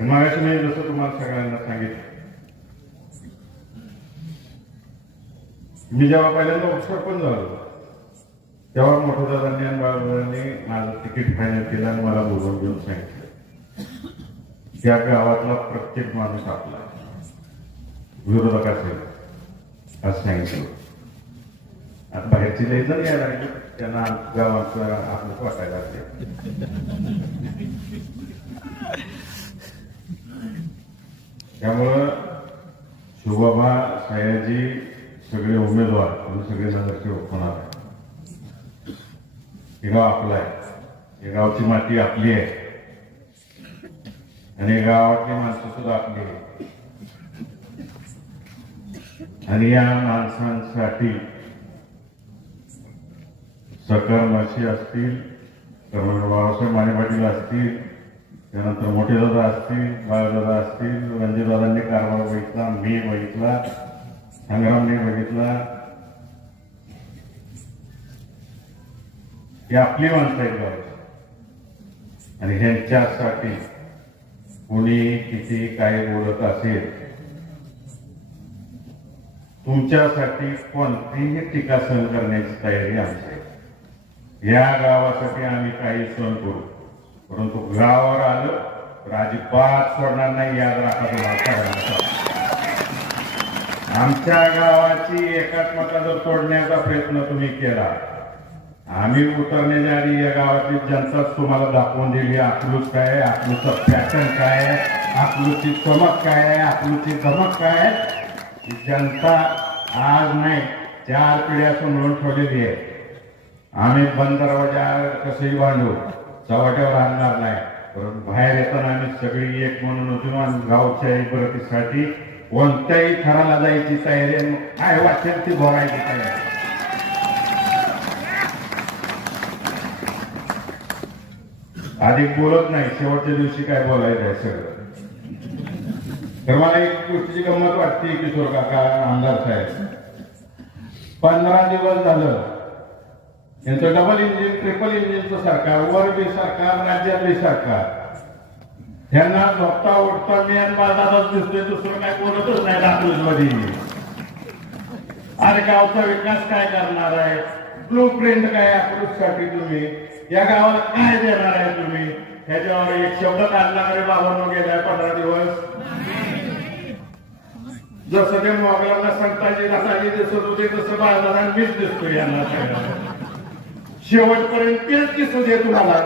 मागाशी मी जसं तुम्हाला सगळ्यांना सांगितलं. मी जेव्हा पहिल्यांदा पण झालो तेव्हा मोठं दादांनी आणि बाळांनी माझं तिकीट फायनल केलं आणि मला बोलवून घेऊन सांगितलं. त्या गावातला प्रत्येक माणूस आपला विरोधक असेल असं सांगितलं. आता बाहेरची लई जर यायला त्यांना गावाचं आपलं वाटायला लागले. त्यामुळं शिवबाबा सयाजी सगळे उमेदवार आणि सगळे नगरसेवक होणार आहे हे गाव आपलं आहे. हे गावची माती आपली आहे. आणि गावातली माणसं सुद्धा आपली आहे आणि या माणसांसाठी सरकार माशी असतील तर बाबासाहेब माने पाटील असतील त्यानंतर मोठे दादा असतील बाळदादा असतील रणजीदादांनी कारभार बघितला मी बघितला संग्रामने बघितला. हे आपली माणसं आहेत गावाची आणि ह्यांच्यासाठी कोणी किती काय बोलत असेल तुमच्यासाठी कोणतीही टीका सहन करण्याची तयारी आमची या गावासाठी आम्ही काही सहन करू. परंतु गावावर आलं तर अजिबात सोडणार नाही याद राखा तुम्हाला आमच्या गावाची एकात्मता जर तोडण्याचा प्रयत्न तुम्ही केला. आम्ही उतरण्याच्या आधी या गावाची जनताच तुम्हाला दाखवून दिली अकलूच काय आहे, अकलूचं पॅटर्न काय आहे अकलूची चमक काय आहे अकलूची धमक काय. आहे जनता आज नाही चार पिढ्यासून मिळून ठेवलेली आहे. आम्ही बंद कसंही बांधू चव्हाट्यावर आणणार नाही. परंतु बाहेर येताना आम्ही सगळी एक म्हणून होतो गावच्या इबरतीसाठी कोणत्याही थराला जायची तयारी आहे. काय वाटेल ती भरायची तयारी आधी बोलत नाही शेवटच्या दिवशी काय बोलायचं आहे सगळं. तर मला एक गोष्टीची गंमत वाटते किशोर काका आमदार साहेब. पंधरा दिवस झालं. यांचं डबल इंजिन ट्रिपल इंजिनचं सरकार वर बी सरकार राज्यात बी सरकार. यांना झोपता उठता मी आणि बाजारात दिसतोय दुसरं काय बोलतच नाही दाखवून मध्ये आणि गावचा विकास काय करणार आहे? ब्लू प्रिंट काय साठी तुम्ही? या गावाला काय देणार आहे तुम्ही? ह्याच्यावर एक शब्द काढला कडे बाबांनो गेलाय पंधरा दिवस. जसं ते मोगलांना संताजी रसाजी दिसत होते तसं बाजारात मीच दिसतो यांना सगळ्यांना. शेवटपर्यंत तेच दिसत आहे तुम्हाला.